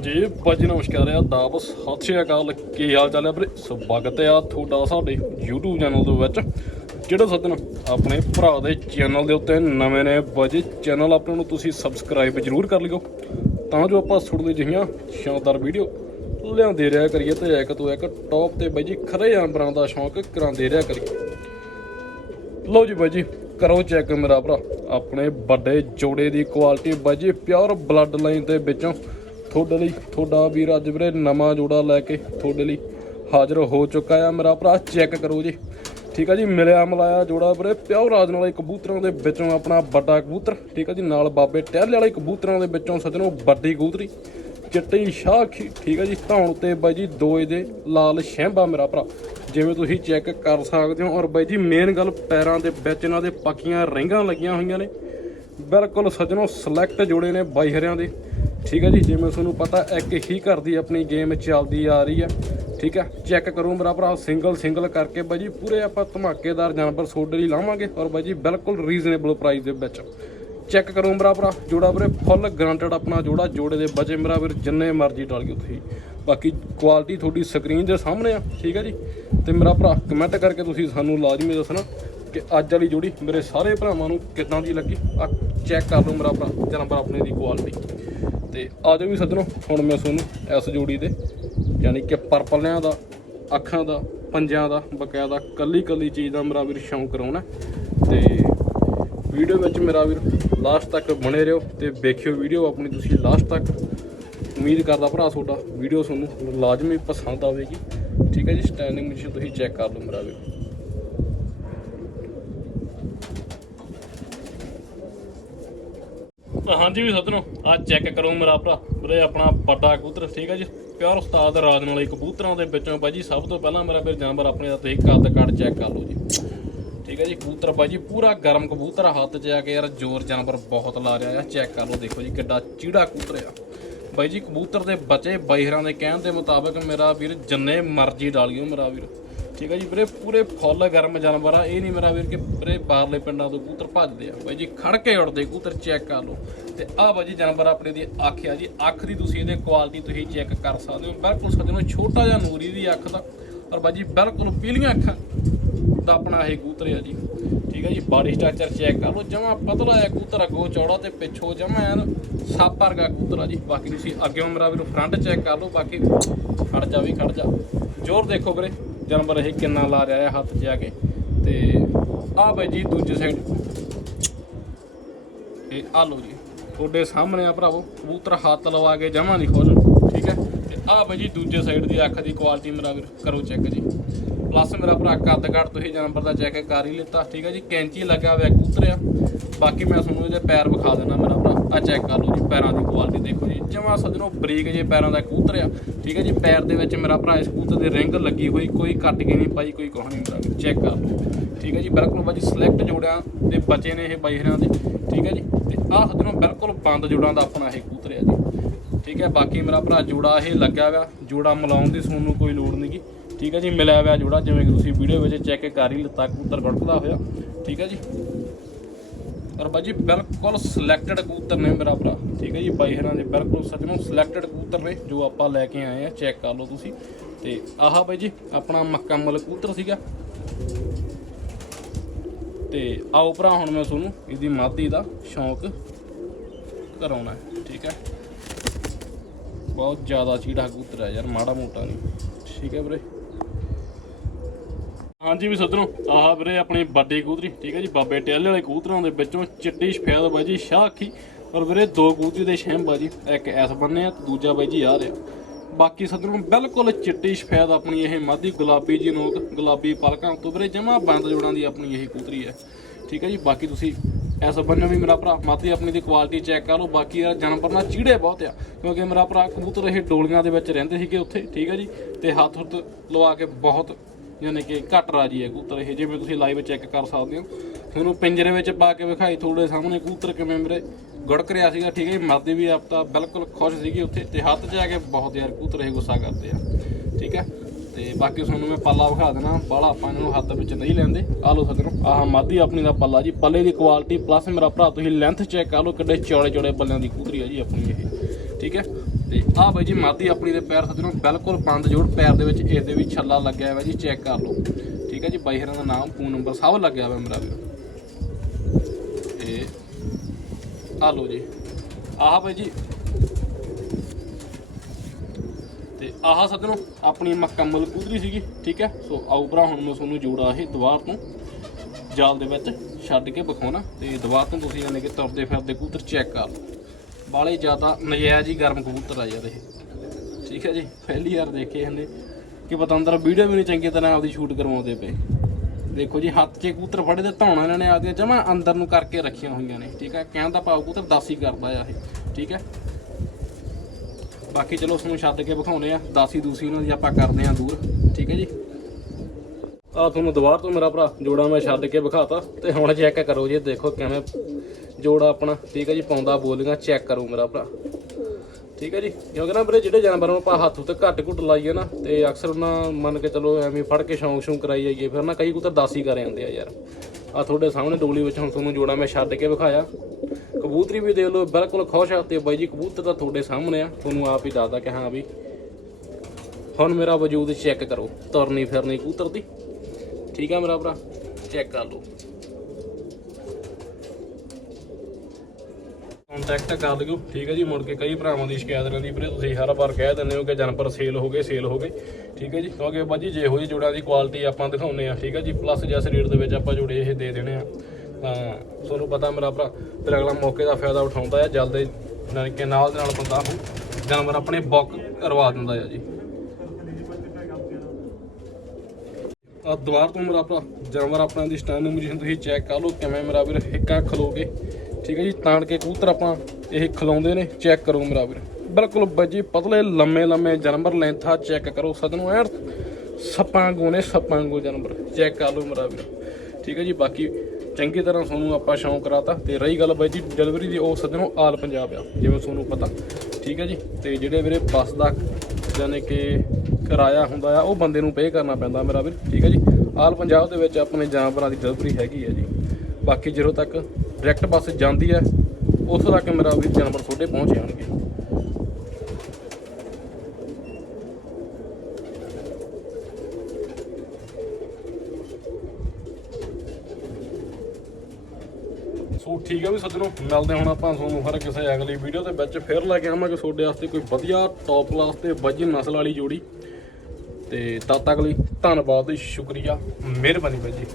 ਹਾਂਜੀ ਭਾਜੀ ਨਮਸਕਾਰ ਆ ਦਾਬ ਸਤਿ ਸ਼੍ਰੀ ਅਕਾਲ, ਕੀ ਹਾਲ ਚਾਲ ਹੈ ਵੀਰੇ? ਸਵਾਗਤ ਆ ਤੁਹਾਡਾ ਸਾਡੇ YouTube ਚੈਨਲ ਦੇ ਵਿੱਚ, ਜਿਹੜਾ ਸੱਜਣ ਆਪਣੇ ਭਰਾ ਦੇ ਚੈਨਲ ਦੇ ਉੱਤੇ ਨਵੇਂ ਨੇ। ਭਾਜੀ ਚੈਨਲ ਆਪਣੇ ਨੂੰ ਤੁਸੀਂ ਸਬਸਕ੍ਰਾਈਬ ਜ਼ਰੂਰ ਕਰ ਲਿਓ, ਤਾਂ ਜੋ ਆਪਾਂ ਸੁਣਦੇ ਜਿਹੀਆਂ ਸ਼ਾਨਦਾਰ ਵੀਡੀਓ ਲਿਆਉਂਦੇ ਰਿਹਾ ਕਰੀਏ ਤੇ ਇੱਕ ਤੋਂ ਇੱਕ ਟੌਪ ਤੇ ਬਾਈ ਜੀ ਖਰੇ ਜਾਨਵਰਾਂ ਦਾ ਸ਼ੌਂਕ ਕਰਾਉਂਦੇ ਰਿਹਾ ਕਰੀਏ। ਲਓ ਜੀ ਬਾਈ ਜੀ, ਕਰੋ ਚੈੱਕ ਮੇਰਾ ਭਰਾ, ਆਪਣੇ ਵੱਡੇ ਜੋੜੇ ਦੀ ਕੁਆਲਿਟੀ ਬਾਈ ਜੀ ਪਿਓਰ ਬਲੱਡ ਲਾਈਨ ਦੇ ਵਿੱਚੋਂ ਤੁਹਾਡੇ ਲਈ, ਤੁਹਾਡਾ ਵੀਰ ਅੱਜ ਵੀਰੇ ਨਵਾਂ ਜੋੜਾ ਲੈ ਕੇ ਤੁਹਾਡੇ ਲਈ ਹਾਜ਼ਰ ਹੋ ਚੁੱਕਾ ਆ। ਮੇਰਾ ਭਰਾ ਚੈੱਕ ਕਰੋ ਜੀ। ਠੀਕ ਆ ਜੀ, ਮਿਲਿਆ ਮਲਾਇਆ ਜੋੜਾ ਵੀਰੇ, ਪਿਓ ਰਾਜ ਵਾਲੇ ਕਬੂਤਰਾਂ ਦੇ ਵਿੱਚੋਂ ਆਪਣਾ ਵੱਡਾ ਕਬੂਤਰ। ਠੀਕ ਆ ਜੀ, ਨਾਲ ਬਾਬੇ ਟਹਿਲ ਵਾਲੇ ਕਬੂਤਰਾਂ ਦੇ ਵਿੱਚੋਂ ਸੱਜਣੋ ਵੱਡੀ ਕਬੂਤਰੀ, ਚਿੱਟੀ ਸ਼ਾਹ ਠੀਕ ਆ ਜੀ, ਧੌਣ ਤੇ ਬਾਈ ਜੀ, ਦੋਏ ਦੇ ਲਾਲ ਸ਼ਹਿੰਬਾ ਮੇਰਾ ਭਰਾ। ਜਿਵੇਂ ਤੁਸੀਂ ਚੈੱਕ ਕਰ ਸਕਦੇ ਹੋ, ਔਰ ਬਾਈ ਜੀ ਮੇਨ ਗੱਲ ਪੈਰਾਂ ਦੇ ਵਿੱਚ ਇਹਨਾਂ ਦੇ ਪੱਕੀਆਂ ਰਿੰਗਾਂ ਲੱਗੀਆਂ ਹੋਈਆਂ ਨੇ। ਬਿਲਕੁਲ ਸੱਜਣੋ ਸਿਲੈਕਟ ਜੋੜੇ ਨੇ ਬਾਈ ਹਰਿਆਂ ਦੇ। ਠੀਕ ਹੈ ਜੀ, ਜਿਵੇਂ ਤੁਹਾਨੂੰ ਪਤਾ, ਇੱਕ ਹੀ ਘਰ ਦੀ ਆਪਣੀ ਗੇਮ ਚੱਲਦੀ ਆ ਰਹੀ ਹੈ। ਠੀਕ ਹੈ ਚੈੱਕ ਕਰੋ ਮੇਰਾ ਭਰਾ ਸਿੰਗਲ ਸਿੰਗਲ ਕਰਕੇ ਬਾਈ ਜੀ, ਪੂਰੇ ਆਪਾਂ ਧਮਾਕੇਦਾਰ ਜਾਨਵਰ ਸੋਡੇ ਲਈ ਲਾਵਾਂਗੇ ਔਰ ਬਾਈ ਜੀ, ਬਿਲਕੁਲ ਰੀਜ਼ਨੇਬਲ ਪ੍ਰਾਈਸ ਦੇ ਵਿੱਚ। ਚੈੱਕ ਕਰੋ ਮੇਰਾ ਭਰਾ, ਜੋੜਾ ਵੀਰੇ ਫੁੱਲ ਗਰੰਟਡ ਆਪਣਾ ਜੋੜਾ, ਜੋੜੇ ਦੇ ਬਚੇ ਮੇਰਾ ਵੀਰ, ਜਿੰਨੇ ਮਰਜ਼ੀ ਡਾਲ ਗਏ ਤੁਸੀਂ। ਬਾਕੀ ਕੁਆਲਿਟੀ ਤੁਹਾਡੀ ਸਕਰੀਨ ਦੇ ਸਾਹਮਣੇ ਆ, ਠੀਕ ਹੈ ਜੀ। ਤੇ ਮੇਰਾ ਭਰਾ ਕਮੈਂਟ ਕਰਕੇ ਤੁਸੀਂ ਸਾਨੂੰ ਲਾਜ਼ਮੀ ਦੱਸਣਾ ਕਿ ਅੱਜ ਵਾਲੀ ਜੋੜੀ ਮੇਰੇ ਸਾਰੇ ਭਰਾਵਾਂ ਨੂੰ ਕਿੱਦਾਂ ਦੀ ਲੱਗੀ। ਆ ਚੈੱਕ ਕਰ ਲਓ ਮੇਰਾ ਭਰਾ ਜਾਨਵਰ ਆਪਣੇ ਦੀ ਕੁਆਲਿਟੀ ਤੇ ਆ ਜਾਓ ਵੀ ਸੱਜਣੋ, ਹੁਣ ਮੈਂ ਤੁਹਾਨੂੰ ਇਸ ਜੋੜੀ ਦੇ ਯਾਨੀ ਕਿ ਪਰਪਲਿਆਂ ਦਾ, ਅੱਖਾਂ ਦਾ ਪੰਜਿਆਂ ਦਾ, ਬਕਾਇਦਾ ਕੱਲੀ ਕੱਲੀ ਚੀਜ਼ ਦਾ ਮੇਰਾ ਵੀਰ ਸ਼ੌਂਕ ਕਰਾਉਣਾ। ਤੇ ਵੀਡੀਓ ਵਿੱਚ ਮੇਰਾ ਵੀਰ ਲਾਸਟ ਤੱਕ ਬਣੇ ਰਹੋ ਤੇ ਵੇਖਿਓ ਵੀਡੀਓ ਆਪਣੀ ਤੁਸੀਂ ਲਾਸਟ ਤੱਕ। ਉਮੀਦ ਕਰਦਾ ਭਰਾ ਤੁਹਾਡਾ ਵੀਡੀਓ ਤੁਹਾਨੂੰ ਲਾਜ਼ਮੀ ਪਸੰਦ ਆਵੇਗੀ। ਠੀਕ ਹੈ ਜੀ ਸਟੈਂਡਿੰਗ ਮਸ਼ੀਨ ਤੁਸੀਂ ਚੈੱਕ ਕਰ ਲਓ ਮੇਰਾ ਵੀਰ। ਹਾਂਜੀ ਵੀ ਸੱਜਣੋ ਆ ਚੈੱਕ ਕਰੋ ਮੇਰਾ ਭਰਾ। ਵੀਰੇ, ਆਪਣਾ ਵੱਡਾ ਕਬੂਤਰ, ਠੀਕ ਹੈ ਜੀ? ਪਿਆਰ ਉਸਤਾਦ ਰਾਜ ਵਾਲੇ ਕਬੂਤਰਾਂ ਦੇ ਵਿੱਚੋਂ ਬਾਜੀ ਸਭ ਤੋਂ ਪਹਿਲਾਂ ਮੇਰਾ ਵੀਰ ਜਾਨਵਰ ਆਪਣੇ ਦਾ ਤੁਸੀਂ ਕੱਦ ਕੱਟ ਚੈੱਕ ਕਰ ਲਓ ਜੀ। ਠੀਕ ਹੈ ਜੀ, ਕਬੂਤਰ ਬਾਜੀ ਪੂਰਾ ਗਰਮ ਕਬੂਤਰ ਹੱਥ 'ਚ ਆ ਕੇ ਯਾਰ ਜ਼ੋਰ ਜਾਨਵਰ ਬਹੁਤ ਲਾ ਰਿਹਾ ਆ। ਚੈੱਕ ਕਰ ਲਓ, ਦੇਖੋ ਜੀ, ਕਿੱਡਾ ਚੀੜਾ ਕਬੂਤਰ ਆ। ਬਾਈ ਜੀ, ਕਬੂਤਰ ਦੇ ਬਚੇ ਬਾਈਹਰਾਂ ਦੇ ਕਹਿਣ ਦੇ ਮੁਤਾਬਕ ਮੇਰਾ ਵੀਰ, ਜੰਨੇ ਮਰਜ਼ੀ ਡਾਲਿਓ ਮੇਰਾ ਵੀਰ। ਠੀਕ ਹੈ ਜੀ ਵੀਰੇ, ਪੂਰੇ ਫੁੱਲ ਗਰਮ ਜਾਨਵਰ ਆ। ਇਹ ਨਹੀਂ ਮੇਰਾ ਵੀਰ ਕਿ ਵੀਰੇ ਬਾਹਰਲੇ ਪਿੰਡਾਂ ਤੋਂ ਕੂਤਰ ਭੱਜਦੇ ਆ। ਬਾਈ ਜੀ, ਖੜ ਕੇ ਉੜਦੇ ਕੂਤਰ ਚੈੱਕ ਕਰ ਲਓ। ਤੇ ਆਹ ਬਾਈ ਜੀ ਜਾਨਵਰ ਆਪਣੇ ਦੀ ਅੱਖ ਆ ਜੀ। ਅੱਖ ਦੀ ਤੁਸੀਂ ਇਹਦੇ ਕੁਆਲਿਟੀ ਤੁਸੀਂ ਚੈੱਕ ਕਰ ਸਕਦੇ ਹੋ। ਬਿਲਕੁਲ ਸੱਜਣੋ, ਛੋਟਾ ਜਿਹਾ ਨੂਰੀ ਦੀ ਅੱਖ ਦਾ ਔਰ ਬਾਈ ਜੀ, ਬਿਲਕੁਲ ਪੀਲੀਆਂ ਅੱਖਾਂ ਦਾ ਆਪਣਾ ਇਹ ਕੂਤਰ ਆ ਜੀ। ਠੀਕ ਹੈ ਜੀ ਬਾਡੀ ਸਟਰਕਚਰ ਚੈੱਕ ਕਰ ਲਓ। ਜਮਾ ਪਤਲਾ ਹੈ ਕੂਤਰ ਅੱਗੋਂ ਚੌੜਾ ਤੇ ਪਿੱਛੋਂ ਜਮਾ ਐਨ ਸੱਪ ਵਰਗਾ ਕਬੂਤਰ ਆ ਜੀ। ਬਾਕੀ ਤੁਸੀਂ ਅੱਗੇ ਮੇਰਾ ਵੀਰੋ ਫਰੰਟ ਚੈੱਕ ਕਰ ਲਓ। ਬਾਕੀ ਖੜ ਜਾ ਵੀ, ਖੜ ਜਾ। ਜ਼ੋਰ ਦੇਖੋ ਵੀਰੇ। ਜਾਨਵਰ ਇਹ ਕਿੰਨਾ ਲਾ ਰਿਹਾ ਹੈ ਹੱਥ 'ਚ ਆ ਕੇ। ਤੇ ਆਹ ਬਾਈ ਜੀ ਦੂਜੇ ਸਾਈਡ ਇਹ ਆ ਲਓ ਜੀ, ਤੁਹਾਡੇ ਸਾਹਮਣੇ ਆ ਭਰਾਵੋ, ਕਬੂਤਰ ਹੱਥ ਲਵਾ ਕੇ ਜਮਾ ਨਹੀਂ ਖੋਲ ਠੀਕ ਹੈ? ਤੇ ਆਹ ਬਾਈ ਜੀ ਦੂਜੇ ਸਾਈਡ ਦੀ ਅੱਖ ਦੀ ਕੁਆਲਿਟੀ ਮੇਰਾ ਕਰੋ ਚੈੱਕ ਜੀ। ਪਲੱਸ ਮੇਰਾ ਭਰਾ ਕੱਦ ਕੱਟ ਤੁਸੀਂ ਜਾਨਵਰ ਦਾ ਚੈੱਕ ਕਰ ਹੀ ਲਿੱਤਾ। ਠੀਕ ਹੈ ਜੀ, ਕੈਂਚੀ ਲੱਗਾ ਹੋਇਆ ਕਬੂਤਰ ਬਾਕੀ ਮੈਂ ਤੁਹਾਨੂੰ ਇਹਦੇ ਪੈਰ ਵਿਖਾ ਦਿੰਦਾ ਮੇਰਾ ਭਰਾ। ਆ ਚੈੱਕ ਕਰ ਲਓ ਜੀ, ਪੈਰਾਂ ਦੀ ਕੁਆਲਿਟੀ ਦੇਖੋ ਜੀ। ਜਮਾ ਸੱਜਣੋ ਬਰੀਕ ਜੇ ਪੈਰਾਂ ਦਾ ਕਬੂਤਰ ਠੀਕ ਹੈ ਜੀ, ਪੈਰ ਦੇ ਵਿੱਚ ਮੇਰਾ ਭਰਾ ਇਸ ਕੂਤਰ ਦੇ ਰਿੰਗ ਲੱਗੀ ਹੋਈ, ਕੋਈ ਕੱਟ ਕੇ ਨਹੀਂ ਪਾਈ, ਕੋਈ ਕੁਛ ਨਹੀਂ ਮੇਰਾ ਚੈੱਕ ਕਰ ਲਓ। ਠੀਕ ਹੈ ਜੀ, ਬਿਲਕੁਲ ਬਾਜੀ ਸਿਲੈਕਟ ਜੋੜਿਆਂ ਦੇ ਬੱਚੇ ਨੇ ਇਹ ਬਾਈਹਰਾਂ ਦੇ। ਠੀਕ ਹੈ ਜੀ, ਤੇ ਆਹ ਸੱਜਣੋ ਬਿਲਕੁਲ ਬੰਦ ਜੋੜਾਂ ਦਾ ਆਪਣਾ ਇਹ ਕਬੂਤਰ ਜੀ। ਠੀਕ ਹੈ ਬਾਕੀ ਮੇਰਾ ਭਰਾ ਜੋੜਾ ਇਹ ਲੱਗਿਆ ਹੋਇਆ। ਜੋੜਾ ਮਿਲਾਉਣ ਦੀ ਸੁਣਨ ਨੂੰ ਕੋਈ ਲੋੜ ਨਹੀਂਗੀ ਠੀਕ ਹੈ ਜੀ, ਮਿਲਿਆ ਹੋਇਆ ਜੋੜਾ, ਜਿਵੇਂ ਕਿ ਤੁਸੀਂ ਵੀਡੀਓ ਵਿੱਚ ਚੈੱਕ ਕਰ ਹੀ ਲਿੱਤਾ, ਕਬੂਤਰ ਗੜਕਦਾ ਹੋਇਆ, ਠੀਕ ਹੈ ਜੀ। ਔਰ ਬਾਜੀ ਬਿਲਕੁਲ ਸਿਲੈਕਟਡ ਕਬੂਤਰ ਨੇ ਮੇਰਾ ਭਰਾ, ਠੀਕ ਹੈ ਜੀ ਬਾਈਹਰਾਂ ਦੇ ਬਿਲਕੁਲ ਸੱਜਣੋ ਸਿਲੈਕਟਡ ਕਬੂਤਰ ਨੇ, ਜੋ ਆਪਾਂ ਲੈ ਕੇ ਆਏ ਆ ਚੈੱਕ ਕਰ ਲਓ ਤੁਸੀਂ। ਤੇ ਆਹ ਬਾਈ ਜੀ, ਆਪਣਾ ਮੁਕੰਮਲ ਕਬੂਤਰ ਸੀਗਾ। ਤੇ ਆਓ ਭਰਾ, ਹੁਣ ਮੈਂ ਤੁਹਾਨੂੰ ਇਹਦੀ ਮਾਦੀ ਦਾ ਸ਼ੌਂਕ ਕਰਾਉਣਾ, ਠੀਕ ਹੈ। ਬਹੁਤ ਜ਼ਿਆਦਾ ਚੀੜਾ ਕਬੂਤਰ ਹੈ ਯਾਰ, ਮਾੜਾ ਮੋਟਾ ਨਹੀਂ, ਠੀਕ ਹੈ ਵੀਰੇ। ਹਾਂਜੀ ਵੀ ਸੱਜਣੋ, ਆਹ ਵੀਰੇ ਆਪਣੀ ਵੱਡੀ ਕੂਤਰੀ, ਠੀਕ ਹੈ ਜੀ, ਬਾਬੇ ਟੇਲੇ ਵਾਲੇ ਕਬੂਤਰਾਂ ਦੇ ਵਿੱਚੋਂ ਚਿੱਟੀ ਸਫੈਦ ਬਾਜੀ ਸ਼ਾਹ ਅੱਖੀ ਔਰ ਵੀਰੇ ਦੋ ਕੂਤਰੀ ਦੇ ਸ਼ਹਿਮ ਬਾਜੀ, ਇੱਕ ਐਸ ਬੰਨੇ ਆ ਤੇ ਦੂਜਾ ਬਾਈ ਜੀ ਆ। ਰਿਹਾ ਬਾਕੀ ਸੱਜਣੋ, ਬਿਲਕੁਲ ਚਿੱਟੀ ਸਫੈਦ ਆਪਣੀ ਇਹ ਮਾਦੀ ਗੁਲਾਬੀ ਜੀ ਨੋਕ, ਗੁਲਾਬੀ ਪਲਕਾਂ ਤੋਂ ਵੀਰੇ ਜਮਾ ਬੰਦ ਜੋੜਾਂ ਦੀ ਆਪਣੀ ਇਹ ਕੂਤਰੀ ਹੈ। ਠੀਕ ਹੈ ਜੀ, ਬਾਕੀ ਤੁਸੀਂ ਐਸ ਬੰਨੇ ਵੀ ਮੇਰਾ ਭਰਾ ਮਾਦੀ ਆਪਣੀ ਦੀ ਕੁਆਲਿਟੀ ਚੈੱਕ ਕਰ ਲਓ, ਬਾਕੀ ਯਾਰ ਜਾਨਵਰ ਨਾਲ ਚੀੜੇ ਬਹੁਤ ਆ, ਕਿਉਂਕਿ ਮੇਰਾ ਭਰਾ ਕਬੂਤਰ ਇਹ ਡੋਲੀਆਂ ਦੇ ਵਿੱਚ ਰਹਿੰਦੇ ਸੀਗੇ ਉੱਥੇ, ਠੀਕ ਹੈ ਜੀ, ਤੇ ਹੱਥ ਹੁੱਥ ਲਵਾ ਕੇ ਬਹੁਤ ਯਾਨੀ ਕਿ ਘੱਟ ਰਾਜੀ ਹੈ ਕਬੂਤਰ ਇਹ, ਜਿਵੇਂ ਤੁਸੀਂ ਲਾਈਵ ਚੈੱਕ ਕਰ ਸਕਦੇ ਹੋ। ਤੁਹਾਨੂੰ ਪਿੰਜਰੇ ਵਿੱਚ ਪਾ ਕੇ ਵਿਖਾਈ ਤੁਹਾਡੇ ਸਾਹਮਣੇ ਕਬੂਤਰ ਕਿਵੇਂ ਮੇਰੇ ਗੜਕ ਰਿਹਾ ਸੀਗਾ, ਠੀਕ ਹੈ ਜੀ? ਮਾਦੀ ਵੀ ਆਪ ਤਾਂ ਬਿਲਕੁਲ ਖੁਸ਼ ਸੀਗੀ ਉੱਥੇ ਤੇ ਹੱਥ 'ਚ ਆ ਕੇ ਬਹੁਤ ਯਾਰ ਕਬੂਤਰ ਇਹ ਗੁੱਸਾ ਕਰਦੇ ਆ, ਠੀਕ ਹੈ? ਤੇ ਬਾਕੀ ਤੁਹਾਨੂੰ ਮੈਂ ਪੱਲਾ ਵਿਖਾ ਦੇਣਾ, ਬਾਹਲਾ ਆਪਾਂ ਇਹਨੂੰ ਹੱਥ ਵਿੱਚ ਨਹੀਂ ਲੈਂਦੇ। ਆ ਲਓ ਸੱਜਣੋ ਆਹ ਮਾਦੀ ਆਪਣੀ ਦਾ ਪੱਲਾ ਜੀ, ਪੱਲੇ ਦੀ ਕੁਆਲਿਟੀ ਪਲੱਸ ਮੇਰਾ ਭਰਾ, ਤੁਸੀਂ ਲੈਂਥ ਚੈੱਕ ਕਰ ਲਓ ਕਿੱਡੇ ਚੌੜੇ ਚੌੜੇ ਪੱਲਿਆਂ ਦੀ ਕੂਤਰੀ ਆ ਜੀ ਆਪਣੀ ਇਹ। ਠੀਕ ਹੈ? ਤੇ ਆਹ ਬਾਈ ਜੀ ਮਾਦੀ ਆਪਣੀ ਦੇ ਪੈਰ ਸੱਜਣੋ ਬਿਲਕੁਲ ਬੰਦ ਜੋੜ, ਪੈਰ ਦੇ ਵਿੱਚ ਇਹਦੇ ਵੀ ਛੱਲਾ ਲੱਗਿਆ ਹੋਇਆ ਜੀ, ਚੈੱਕ ਕਰ ਲਓ। ਠੀਕ ਹੈ ਜੀ, ਬਾਈ ਹਰਾਂ ਦਾ ਨਾਮ, ਫੋਨ ਨੰਬਰ ਸਭ ਲੱਗਿਆ ਹੋਇਆ ਮੇਰਾ ਵੀ ਤੇ ਆ ਲਓ ਜੀ। ਆਹ ਬਾਈ ਜੀ। ਤੇ ਆਹ ਸੱਜਣੋ ਆਪਣੀ ਮੁਕੰਮਲ ਕੂਦਰੀ ਸੀਗੀ, ਠੀਕ ਹੈ? ਸੋ ਆਓ ਭਰਾ, ਹੁਣ ਮੈਂ ਤੁਹਾਨੂੰ ਜੋੜਾ ਇਹ ਦੁਬਾਰ ਤੋਂ ਜਾਲ ਦੇ ਵਿੱਚ ਛੱਡ ਕੇ ਵਿਖਾਉਣਾ। ਤੇ ਦੁਬਾਰ ਤੋਂ ਤੁਸੀਂ ਯਾਨੀ ਕਿ ਤੁਰਦੇ ਫਿਰਦੇ ਕਬੂਤਰ ਚੈੱਕ ਕਰ ਲਓ। ਬਾਲੇ ਜ਼ਿਆਦਾ ਨਜਾਇਜ਼ ਹੀ ਗਰਮ ਕਬੂਤਰ ਆ ਯਾਰ ਇਹ। ਠੀਕ ਹੈ ਜੀ? ਪਹਿਲੀ ਵਾਰ ਦੇਖੇ ਹੰਦੇ ਕਿ ਪਤੰਦਰ ਵੀਡੀਓ ਵੀ ਨਹੀਂ ਚੰਗੀ ਤਰ੍ਹਾਂ ਆਪਦੀ ਸ਼ੂਟ ਕਰਵਾਉਂਦੇ ਪਏ। ਦੇਖੋ ਜੀ, ਹੱਥ 'ਚ ਕਬੂਤਰ ਫੜੇ ਤੇ ਧੌਣਾ ਇਹਨਾਂ ਨੇ ਆਪਦੀਆਂ ਜਮਾ ਅੰਦਰ ਨੂੰ ਕਰਕੇ ਰੱਖੀਆਂ ਹੋਈਆਂ ਨੇ। ਠੀਕ ਹੈ? ਕਹਿਣ ਦਾ ਭਾਵ ਕਬੂਤਰ ਦਾਸੀ ਕਰਦਾ ਆ ਇਹ। ਠੀਕ ਹੈ? ਬਾਕੀ ਚਲੋ, ਤੁਹਾਨੂੰ ਛੱਡ ਕੇ ਵਿਖਾਉਨੇ ਆ। ਦਾਸੀ ਦੂਸੀ ਉਹਨਾਂ ਦੀ ਆਪਾਂ ਕਰਦੇ ਆ ਦੂਰ। ਠੀਕ ਹੈ ਜੀ? ਆ ਤੁਹਾਨੂੰ ਦੁਬਾਰ ਤੋਂ ਮੇਰਾ ਭਰਾ ਜੋੜਾ ਮੈਂ ਛੱਡ ਕੇ ਵਿਖਾਤਾ ਤੇ ਹੁਣ ਚੈੱਕ ਕਰੋ ਜੀ, ਦੇਖੋ ਕਿਵੇਂ ਜੋੜਾ ਆਪਣਾ, ਠੀਕ ਹੈ ਜੀ, ਪਾਉਂਦਾ ਬੋਲੀਆਂ, ਚੈੱਕ ਕਰੋ ਮੇਰਾ ਭਰਾ। ਠੀਕ ਹੈ ਜੀ, ਕਿਉਂਕਿ ਨਾ ਵੀਰੇ ਜਿਹੜੇ ਜਾਨਵਰਾਂ ਨੂੰ ਆਪਾਂ ਹੱਥ ਉੱਤੇ ਘੱਟ ਘੁੱਟ ਲਾਈਏ ਨਾ, ਤੇ ਅਕਸਰ ਉਹਨਾਂ ਮੰਨ ਕੇ ਚਲੋ ਐਵੇਂ ਫੜ ਕੇ ਸ਼ੌਂਕ ਸ਼ੌਂਕ ਕਰਾਈ ਜਾਈਏ, ਫਿਰ ਨਾ ਕਈ ਕੁੱਤੇ ਦਾਸੀ ਕਰ ਜਾਂਦੇ ਆ ਯਾਰ। ਆ ਤੁਹਾਡੇ ਸਾਹਮਣੇ ਡੋਲੀ ਵਿੱਚ ਹੁਣ ਤੁਹਾਨੂੰ ਜੋੜਾ ਮੈਂ ਛੱਡ ਕੇ ਵਿਖਾਇਆ। ਕਬੂਤਰੀ ਵੀ ਦੇਖ ਲਓ, ਬਿਲਕੁਲ ਖੁਸ਼ ਆ, ਤੇ ਬਾਈ ਜੀ, ਕਬੂਤਰ ਤਾਂ ਤੁਹਾਡੇ ਸਾਹਮਣੇ ਆ, ਤੁਹਾਨੂੰ ਆਪ ਹੀ ਦੱਸਦਾ ਕਿ ਹਾਂ ਵੀ ਹੁਣ ਮੇਰਾ ਵਜੂਦ ਚੈੱਕ ਕਰੋ, ਤੁਰਨੀ ਫਿਰਨੀ ਕਬੂਤਰ ਦੀ। ਠੀਕ ਆ ਮੇਰਾ ਭਰਾ। ਚੈੱਕ ਕਰ ਲਓ। ਕੰਟੈਕਟ ਕਰ ਲਿਓ ਠੀਕ ਹੈ ਜੀ ਮੁੜ ਕੇ ਕਈ ਭਰਾਵਾਂ ਦੀ ਸ਼ਿਕਾਇਤ ਰਹਿੰਦੀ। ਵੀਰੇ ਤੁਸੀਂ ਹਰ ਵਾਰ ਕਹਿ ਦਿੰਦੇ ਹੋ ਕਿ ਜਾਨਵਰ ਸੇਲ ਹੋ ਗਏ ਸੇਲ ਹੋ ਗਏ। ਠੀਕ ਹੈ ਜੀ ਕਿਉਂਕਿ ਬਾਜੀ ਜੇ ਹੋਈ ਜੋੜਾਂ ਦੀ ਕੁਆਲਿਟੀ ਆਪਾਂ ਦਿਖਾਉਂਦੇ ਆ ਠੀਕ ਹੈ ਜੀ ਪਲੱਸ ਜਿਸ ਰੇਟ ਦੇ ਵਿੱਚ ਆਪਾਂ ਜੋੜੇ ਇਹ ਦੇ ਦੇਣੇ ਆ। ਤਾਂ ਤੁਹਾਨੂੰ ਪਤਾ ਮੇਰਾ ਭਰਾ ਫਿਰ ਅਗਲਾ ਮੌਕੇ ਦਾ ਫਾਇਦਾ ਉਠਾਉਂਦਾ ਆ ਜਲਦੀ ਨਾਲ ਕਿ ਨਾਲ ਦੇ ਨਾਲ ਬੰਦਾ ਜਾਨਵਰ ਆਪਣੇ ਬੁੱਕ ਕਰਵਾ ਦਿੰਦਾ ਆ ਜੀ। ਆ ਦੁਆਰ ਤੋਂ ਮੇਰਾ ਭਰਾ, ਜਾਨਵਰ ਆਪਣਾ ਦੀ ਸਟੈਂਡਿੰਗ ਪੋਜੀਸ਼ਨ ਤੁਸੀਂ ਚੈੱਕ ਕਰ ਲਓ, ਕਿਵੇਂ ਮੇਰਾ ਵੀਰ ਹਿੱਕਾ ਖਲੋਗੇ। ਠੀਕ ਹੈ ਜੀ ਤਾਣ ਕੇ ਕਬੂਤਰ ਆਪਾਂ ਇਹ ਖਲਾਉਂਦੇ ਨੇ ਚੈੱਕ ਕਰੋ ਮੇਰਾ ਵੀਰ। ਬਿਲਕੁਲ ਬੱਜੀ ਪਤਲੇ, ਲੰਮੇ ਲੰਮੇ ਜਾਨਵਰ, ਲੈਂਥਾ ਚੈੱਕ ਕਰੋ ਸਦਨੋਂ ਐ ਸੱਪਾਂ ਵਾਂਗੂ ਨੇ ਸੱਪਾਂ ਵਾਂਗੂ ਜਾਨਵਰ ਚੈੱਕ ਕਰ ਲਓ ਮੇਰਾ ਵੀਰ। ਠੀਕ ਹੈ ਜੀ, ਬਾਕੀ ਚੰਗੀ ਤਰ੍ਹਾਂ ਤੁਹਾਨੂੰ ਆਪਾਂ ਸ਼ੌਂਕ ਕਰਾਤਾ। ਤੇ ਰਹੀ ਗੱਲ ਬਾਈ ਜੀ ਡਿਲੀਵਰੀ ਦੀ, ਉਹ ਸਦਨੋਂ ਆਲ ਪੰਜਾਬ ਆ, ਜਿਵੇਂ ਤੁਹਾਨੂੰ ਪਤਾ। ਠੀਕ ਹੈ ਜੀ, ਤੇ ਜਿਹੜੇ ਵੀਰੇ ਬੱਸ ਦਾ ਯਾਨੀ ਕਿ ਕਿਰਾਇਆ ਹੁੰਦਾ ਆ, ਉਹ ਬੰਦੇ ਨੂੰ ਪੇ ਕਰਨਾ ਪੈਂਦਾ ਮੇਰਾ ਵੀਰ, ਠੀਕ ਹੈ ਜੀ? ਆਲ ਪੰਜਾਬ ਦੇ ਵਿੱਚ ਆਪਣੇ ਜਾਨਵਰਾਂ ਦੀ ਡਿਲੀਵਰੀ ਹੈਗੀ ਹੈ ਜੀ। ਬਾਕੀ ਜਦੋਂ ਤੱਕ ਡਾਇਰੈਕਟ ਬੱਸ ਜਾਂਦੀ ਹੈ ਉੱਥੋਂ ਤੱਕ ਮੇਰਾ ਵੀਰ ਜਾਨਵਰ ਤੁਹਾਡੇ ਪਹੁੰਚ ਜਾਣਗੇ। ਸੋ ਠੀਕ ਹੈ ਵੀ ਸੱਜਣੋ, ਮਿਲਦੇ ਹੁਣ ਆਪਾਂ ਤੁਹਾਨੂੰ ਹਰ ਕਿਸੇ ਅਗਲੀ ਵੀਡੀਓ ਦੇ ਵਿੱਚ। ਫਿਰ ਲੈ ਕੇ ਆਵਾਂਗੇ ਤੁਹਾਡੇ ਵਾਸਤੇ ਕੋਈ ਵਧੀਆ ਟੌਪ ਕਲਾਸ ਤੇ ਵਧੀਆ ਨਸਲ ਵਾਲੀ ਜੋੜੀ। ਤੇ ਤਦ ਤੱਕ ਲਈ ਧੰਨਵਾਦ ਸ਼ੁਕਰੀਆ। ਮਿਹਰਬਾਨੀ ਬਾਈ ਜੀ।